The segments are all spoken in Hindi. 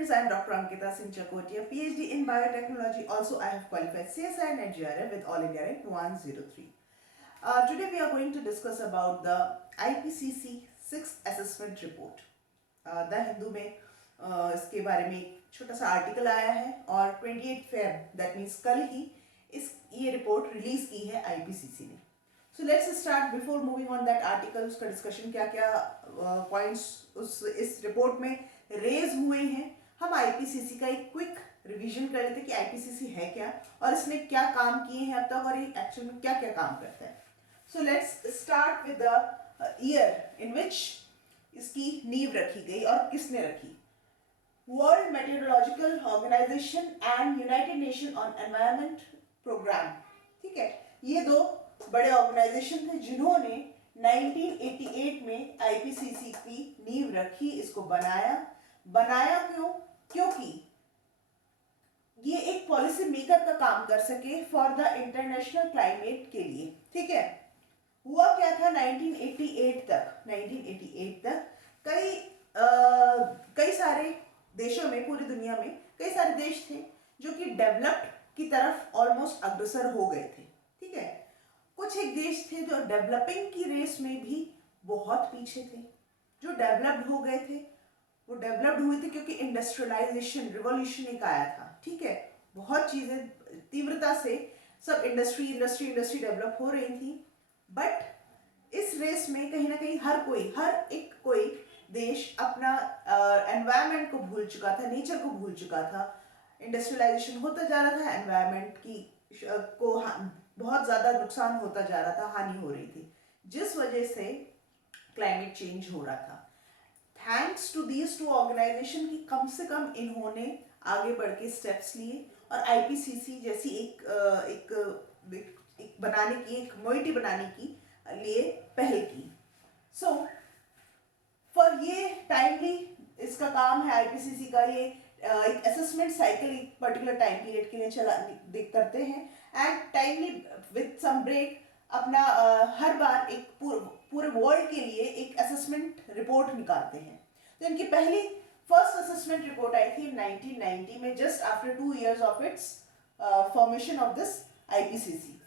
friends, I am Dr. Ankita Singh Chakotia, PhD in Biotechnology. Also, I have qualified CSI and GRF with All India Rank 103. Today, we are going to discuss about the IPCC 6th Assessment Report. The Hindu में इसके बारे में एक छोटा सा आर्टिकल आया है और 28 फेब दैट मीन्स कल ही ये रिपोर्ट रिलीज की है आईपीसीसी ने. सो let's start. Before moving on that article, उसका डिस्कशन क्या क्या पॉइंट्स इस रिपोर्ट में रेज हुए हैं, हम आईपीसीसी का एक क्विक रिवीजन कर लेते हैं कि आईपीसीसी है क्या और इसने क्या काम किए हैं अब तक और ये एक्चुअल में क्या क्या काम करता है. So let's start with the year in which इसकी नींव रखी गई और किसने रखी. World meteorological organization and united nation on environment programme. ठीक है, ये दो बड़े ऑर्गेनाइजेशन थे जिन्होंने 1988 में आईपीसीसी की नींव रखी, इसको बनाया क्योंकि ये एक पॉलिसी मेकर का काम कर सके फॉर द इंटरनेशनल क्लाइमेट के लिए. ठीक है, हुआ क्या था 1988 तक कई सारे देशों में, पूरी दुनिया में कई सारे देश थे जो कि डेवलप्ड की तरफ ऑलमोस्ट अग्रसर हो गए थे. ठीक है, कुछ एक देश थे जो डेवलपिंग की रेस में भी बहुत पीछे थे. जो डेवलप्ड हो गए थे वो डेवलप्ड हुए थे क्योंकि इंडस्ट्रियलाइजेशन रिवॉल्यूशन एक आया था. ठीक है, बहुत चीजें तीव्रता से सब इंडस्ट्री डेवलप हो रही थी. बट इस रेस में कहीं ना कहीं हर एक कोई देश अपना एनवायरनमेंट को भूल चुका था, नेचर को भूल चुका था. इंडस्ट्रियलाइजेशन होता जा रहा था, एनवायरनमेंट को बहुत ज्यादा नुकसान होता जा रहा था, हानि हो रही थी, जिस वजह से क्लाइमेट चेंज हो रहा था. Thanks to these two organisation की कम से कम इन्होंने आगे बढ़ के स्टेप्स लिए और आईपीसीसी जैसी एक मोइटी बनाने की लिए पहल की. सो फॉर ये टाइमली इसका काम है आईपीसीसी का. ये एक असेसमेंट साइकिल एक पर्टिकुलर टाइम पीरियड के लिए करते हैं and timely with some break अपना हर बार एक पूरे वर्ल्ड के लिए एक असेसमेंट रिपोर्ट निकालते हैं. तो इनकी पहली फर्स्ट असेसमेंट रिपोर्ट आई थी 1990 में, just after 2 years of its formation of this IPCC,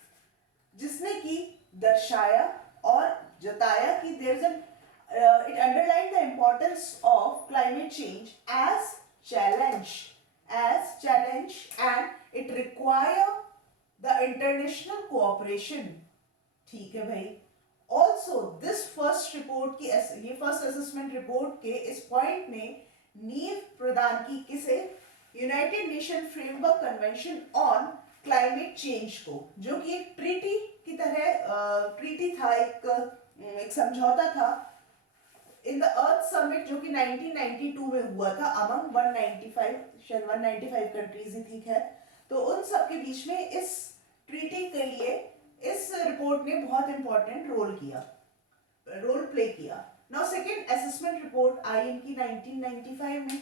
जिसने की दर्शाया और जताया कि there is it underlined the importance of climate change as challenge and it require the international cooperation. ठीक है भाई. Also this first report की ये फर्स्ट असेसमेंट रिपोर्ट के इस पॉइंट ने नींव प्रदान की किसे, United nation framework convention on climate change को, जो कि एक ट्रीटी की तरह ट्रीटी था, एक समझौता था इन द अर्थ समिट जो कि 1992 में हुआ था अमंग 195 कंट्रीज ही. ठीक है, तो उन सब के बीच में इस ट्रीटी के लिए इस रिपोर्ट ने बहुत इंपॉर्टेंट रोल प्ले किया. नाउ सेकेंड असेसमेंट रिपोर्ट आई इनकी 1995 में,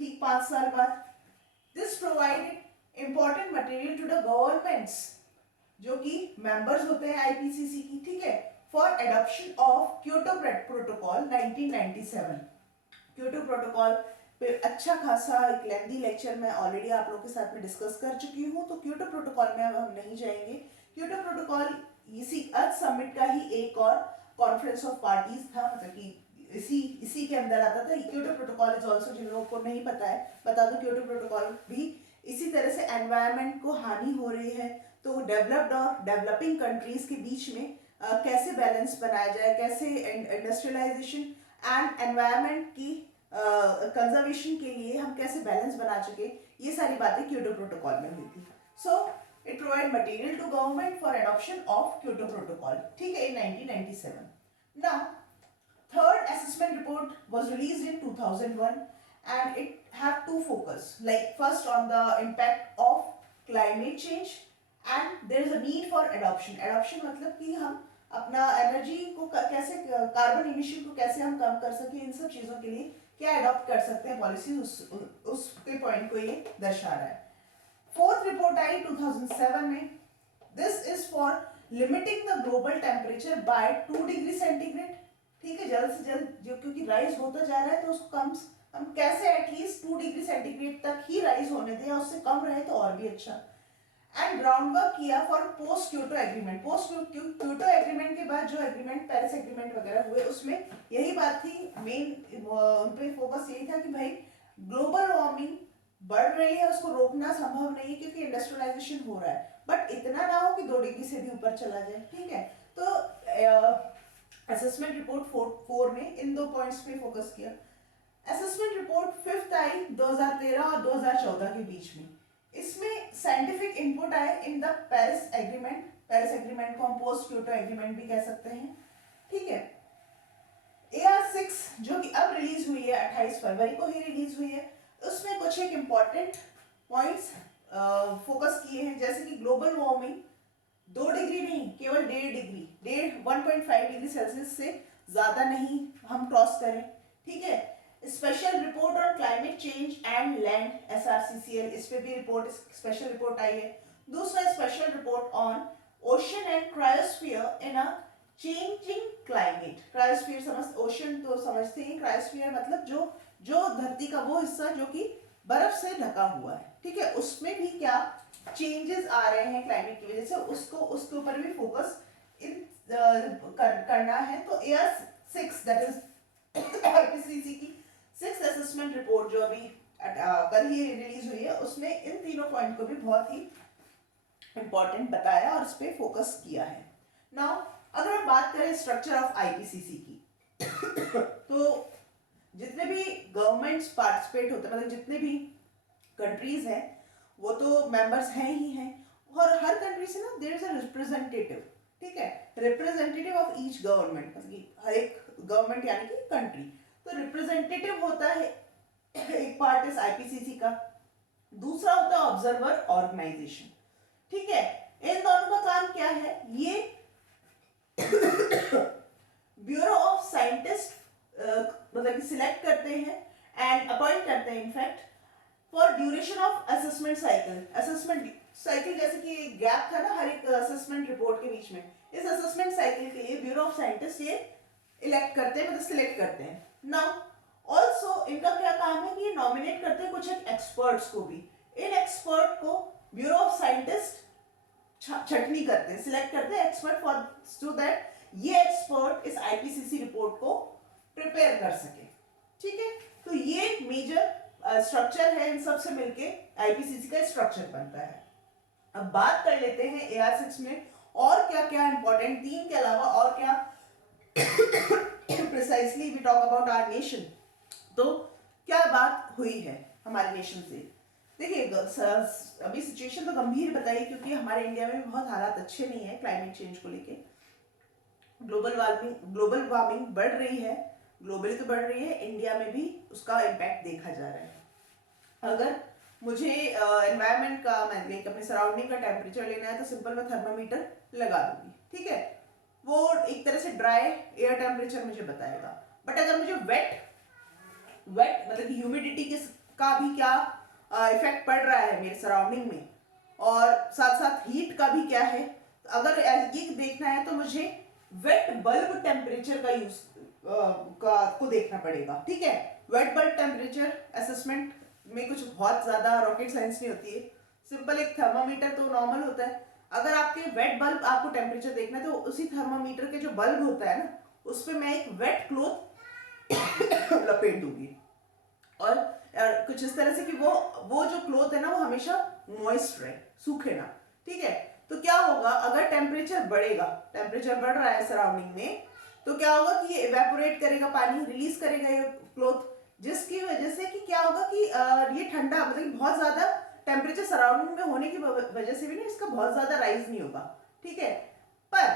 ठीक 5 साल बाद. This provided important material to the governments जो कि मेंबर्स होते हैं आईपीसीसी की. ठीक है, for adoption of Kyoto Protocol 1997. Kyoto Protocol पे अच्छा खासा एक लेंथी लेक्चर मैं ऑलरेडी आप लोगों के साथ में डिस्कस कर चुकी हूँ, तो क्योटो प्रोटोकॉल में अब हम नहीं जाएंगे. क्योटो प्रोटोकॉल इसी अर्थ समिट का ही एक और कॉन्फ्रेंस ऑफ पार्टीज था, मतलब कि इसी के अंदर आता था. क्योटो प्रोटोकॉल इज ऑल्सो, जिन लोगों को नहीं पता है बता दो, क्योटो प्रोटोकॉल भी इसी तरह से एनवायरनमेंट को हानि हो रही है तो डेवलप्ड और डेवलपिंग कंट्रीज के बीच में कैसे बैलेंस बनाया जाए, कैसे इंडस्ट्रियलाइजेशन एंड एनवायरनमेंट की कंजर्वेशन के लिए हम कैसे बैलेंस बना चुके, ये सारी बातें क्योटो प्रोटोकॉल में हुई थी. So it provide material to government for adoption of Kyoto protocol. ठीक है, in 1997. Now third assessment report was released in 2001 and it have two focus, like first on the impact of climate change and there is a need for adoption. मतलब कि हम अपना एनर्जी को कैसे, कार्बन इमिशन को कैसे हम कम कर सके, इन सब चीजों के लिए क्या अडॉप्ट कर सकते हैं पॉलिसी, उसके पॉइंट को ये दर्शा रहा है. फोर्थ रिपोर्ट आई 2007 में. This is for limiting the global temperature by 2 degree centigrade. ठीक है, जल्द से जल्द जो क्योंकि राइज होता जा रहा है तो उसको हम कैसे एटलीस्ट 2 डिग्री सेंटीग्रेड तक ही राइज होने दें, उससे कम रहे तो और भी अच्छा। एंड ग्राउंड वर्क किया for post Kyoto agreement. Post Kyoto agreement के बाद जो एग्रीमेंट, पेरिस एग्रीमेंट वगैरह हुए, उसमें यही बात थी, मेन उन पे फोकस यही था कि भाई ग्लोबल वार्मिंग बढ़ रही है, उसको रोकना संभव नहीं है क्योंकि इंडस्ट्रियलाइजेशन हो रहा है, बट इतना ना हो कि 2 डिग्री से भी ऊपर चला जाए, ठीक है। तो असेसमेंट रिपोर्ट 4 ने इन 2 पॉइंट्स पे फोकस किया। असेसमेंट रिपोर्ट 5th आई 2013 और 2014 के बीच में। इसमें साइंटिफिक इनपुट आए in the Paris agreement. Paris agreement को हम पोस्ट क्योटो एग्रीमेंट भी कह सकते हैं, ठीक है। AR6 जो कि अब रिलीज हुई है, 28 फरवरी को ही रिलीज हुई है, उसमें कुछ एक इम्पॉर्टेंट पॉइंट्स फोकस किए हैं, जैसे कि ग्लोबल वार्मिंग 2 डिग्री नहीं, केवल 1.5 डिग्री सेल्सियस से ज्यादा नहीं हम क्रॉस करें, ठीक है। Special report on climate change and land, SRCCL, इस पे भी रिपोर्ट, स्पेशल रिपोर्ट आई है। दूसरा special report on ocean and cryosphere in a changing climate. Cryosphere समझ, ओशन तो समझते हैं, क्रायोस्फीयर मतलब जो धरती का वो हिस्सा जो कि बर्फ से ढका हुआ है, ठीक है, उसमें भी क्या चेंजेस आ रहे हैं क्लाइमेट की वजह से, उसको उसके ऊपर भी फोकस करना है। तो AR6 दैट इज IPCC की 6th असेसमेंट रिपोर्ट जो अभी कल ही रिलीज हुई है, उसमें इन तीनों पॉइंट को भी बहुत ही इंपॉर्टेंट बताया और इस पे फोकस किया है। नाउ अगर हम बात करें स्ट्रक्चर ऑफ IPCC की तो जितने भी गवर्नमेंट्स पार्टिसिपेट होते हैं, मतलब जितने भी कंट्रीज हैं वो तो मेंबर्स हैं ही हैं, और हर कंट्री से ना देयर इज अ रिप्रेजेंटेटिव, ठीक है, रिप्रेजेंटेटिव ऑफ ईच गवर्नमेंट, हर एक गवर्नमेंट यानी कि कंट्री, तो रिप्रेजेंटेटिव होता है एक पार्ट इस IPCC का, दूसरा होता है ऑब्जर्वर ऑर्गेनाइजेशन, ठीक है। इन दोनों का काम क्या है, ये ब्यूरो ऑफ साइंटिस्ट मतलब कि सिलेक्ट करते हैं एंड अपॉइंट करते हैं in fact for duration of assessment cycle. Assessment cycle जैसे कि गैप था ना हर एक असेसमेंट रिपोर्ट के बीच में, इस असेसमेंट साइकिल के लिए ब्यूरो ऑफ साइंटिस्ट ये इलेक्ट करते हैं, मतलब सिलेक्ट करते हैं। नाउ ऑल्सो इनका क्या काम है कि ये नॉमिनेट करते हैं कुछ एक एक्सपर्ट्स को भी, इन एक्सपर्ट को ब्यूरो ऑफ साइंटिस्ट छटनी करते हैं, सिलेक्ट करते हैं एक्सपर्ट फॉर सो दैट ये एक्सपर्ट इस IPCC रिपोर्ट को प्रिपेयर कर सके, ठीक है। तो ये एक मेजर स्ट्रक्चर है, इन सब से मिलके IPCC का स्ट्रक्चर बनता है। अब बात कर लेते हैं AR6 में और क्या क्या इंपॉर्टेंट, 3 के अलावा और क्या precisely we talk about our nation, तो क्या बात हुई है हमारे नेशन से। देखिए अभी सिचुएशन तो गंभीर बताइए क्योंकि हमारे इंडिया में बहुत हालात अच्छे नहीं है क्लाइमेट चेंज को लेके। ग्लोबल वार्मिंग बढ़ रही है, ग्लोबली तो बढ़ रही है, इंडिया में भी उसका इम्पैक्ट देखा जा रहा है। अगर मुझे एनवायरनमेंट का मतलब अपने सराउंडिंग का टेम्परेचर लेना है तो सिंपल मैं थर्मामीटर लगा दूंगी, ठीक है, वो एक तरह से ड्राई एयर टेम्परेचर मुझे बताएगा। बट अगर मुझे वेट मतलब कि ह्यूमिडिटी का भी क्या इफेक्ट पड़ रहा है मेरे सराउंडिंग में, और साथ साथ हीट का भी क्या है, तो अगर ये देखना है तो मुझे वेट बल्ब टेम्परेचर का यूज को देखना पड़ेगा, ठीक है। वेट बल्ब टेम्परेचर असेसमेंट में कुछ बहुत ज्यादा रॉकेट साइंस नहीं होती है, सिंपल एक थर्मामीटर तो नॉर्मल होता है। अगर आपके वेट बल्ब आपको टेम्परेचर देखना है तो उसी थर्मामीटर के जो बल्ब होता है ना उस पर मैं एक वेट क्लॉथ लपेट दूंगी, और कुछ इस तरह से कि वो जो क्लॉथ है ना वो हमेशा मॉइस्ट रहे, सूखे ना, ठीक है। तो क्या होगा अगर टेम्परेचर बढ़ेगा, टेम्परेचर बढ़ रहा है सराउंडिंग में, तो क्या होगा कि ये इवेपोरेट करेगा, पानी रिलीज करेगा ये क्लॉथ, जिसकी वजह से कि क्या होगा कि ये ठंडा मतलब बहुत ज्यादा टेम्परेचर सराउंडिंग में होने की वजह से भी ना इसका बहुत ज्यादा राइज नहीं होगा, ठीक है। पर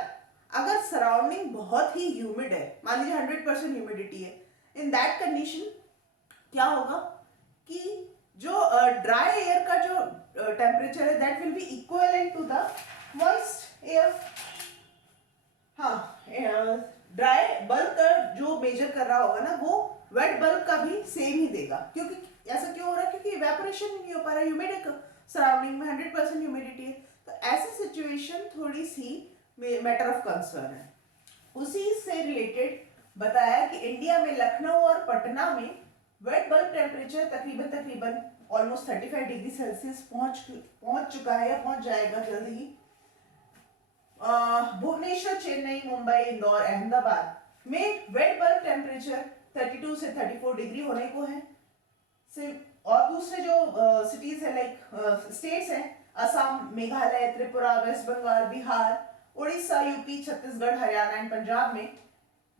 अगर सराउंडिंग बहुत ही ह्यूमिड है, मान लीजिए 100% ह्यूमिडिटी है, इन दैट कंडीशन क्या होगा कि जो ड्राई एयर का जो टेम्परेचर है that will be equivalent to the moist air. हाँ, ड्राई बल्ब का जो मेजर कर रहा होगा ना वो वेट बल्ब का भी सेम ही देगा, क्योंकि ऐसा क्यों हो रहा है, क्योंकि इवेपोरेशन नहीं हो पा रहा है, ह्यूमिड सराउंडिंग में 100% ह्यूमिडिटी है, तो ऐसी सिचुएशन थोड़ी सी मैटर ऑफ कंसर्न है। उसी से रिलेटेड बताया कि इंडिया में लखनऊ और पटना में वेट बल्ब टेम्परेचर तकरीबन ऑलमोस्ट 35 डिग्री सेल्सियस पहुंच चुका है या पहुंच जाएगा जल्द ही। भुवनेश्वर, चेन्नई, मुंबई, इंदौर, अहमदाबाद में वेट बल्ब टेम्परेचर 32 से 34 डिग्री होने को है। और दूसरे जो सिटीज है लाइक स्टेट्स हैं, Assam, Meghalaya, Tripura, west Bengal, Bihar, Orissa, UP, Chhattisgarh, Haryana and Punjab में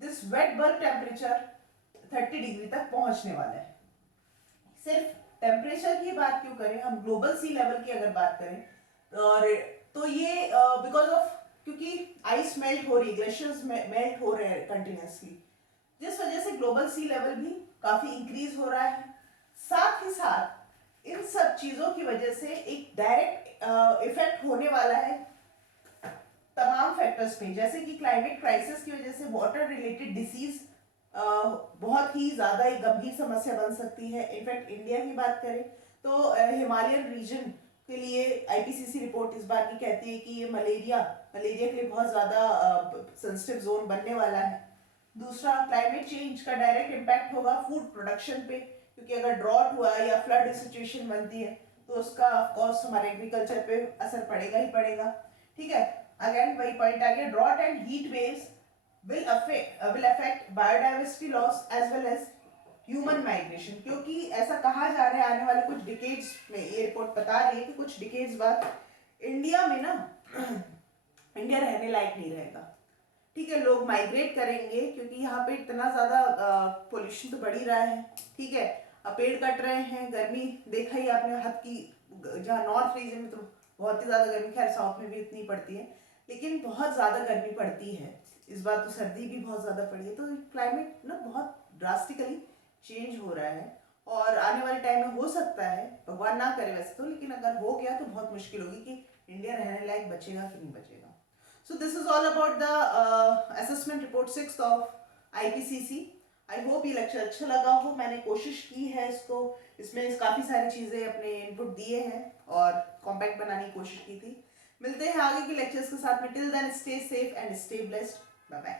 this wet bulb temperature 30 degree तक पहुंचने वाला है। सिर्फ टेम्परेचर की बात क्यों करें, हम ग्लोबल सी लेवल की अगर बात करें और तो ये बिकॉज ऑफ क्योंकि आइस मेल्ट हो रही, ग्लेशियर्स मेल्ट हो रहे हैं कंटिन्यूसली, जिस वजह से ग्लोबल सी लेवल भी काफी इंक्रीज हो रहा है। साथ ही साथ इन सब चीजों की वजह से एक डायरेक्ट इफेक्ट होने वाला है तमाम फैक्टर्स पे, जैसे कि क्लाइमेट क्राइसिस की वजह से वाटर रिलेटेड डिसीज बहुत ही ज्यादा एक गंभीर समस्या बन सकती है। इनफैक्ट इंडिया की बात करें तो हिमालयन रीजन के लिए आईपीसीसी रिपोर्ट इस बार की कहती है कि ये मलेरिया के लिए बहुत ज्यादा सेंसिटिव जोन बनने वाला है। दूसरा, क्लाइमेट चेंज का डायरेक्ट इम्पैक्ट होगा फूड प्रोडक्शन पे, क्योंकि अगर ड्रॉट हुआ या फ्लड सिचुएशन बनती है तो उसका ऑफकोर्स हमारे एग्रीकल्चर पे असर पड़ेगा ही पड़ेगा। ठीक है, अगेन वही पॉइंट आ गया, drought and heat waves will affect biodiversity loss as well as human migration, क्योंकि ऐसा कहा जा रहा है आने वाले कुछ डिकेड्स में, ये रिपोर्ट बता रही है कि कुछ डिकेड्स बाद इंडिया में ना इंडिया रहने लायक नहीं रहेगा। ठीक है, लोग माइग्रेट करेंगे क्योंकि यहाँ पे इतना ज्यादा पोल्यूशन तो बढ़ ही रहा है। ठीक है, अब पेड़ कट रहे हैं, गर्मी देखा ही आपने हद की, जहाँ नॉर्थ रीजन में तो बहुत ही ज्यादा गर्मी, खैर साउथ में भी इतनी पड़ती है लेकिन बहुत ज्यादा गर्मी पड़ती है। इस बार तो सर्दी भी बहुत ज्यादा पड़ी है, तो क्लाइमेट ना बहुत ड्रास्टिकली चेंज हो रहा है और आने वाले टाइम में हो सकता है, भगवान ना करे वैसे तो, लेकिन अगर हो गया तो बहुत मुश्किल होगी कि इंडिया रहने लायक बचेगा कि नहीं बचेगा। So this is all about the assessment report 6th of IPCC. I hope ये लेक्चर अच्छा लगा हो, मैंने कोशिश की है इसको, इसमें काफ़ी सारी चीज़ें अपने इनपुट दिए हैं और कॉम्पैक्ट बनाने की कोशिश की थी। मिलते हैं आगे के लेक्चर्स के साथ में, till then stay safe and stay blessed, bye bye.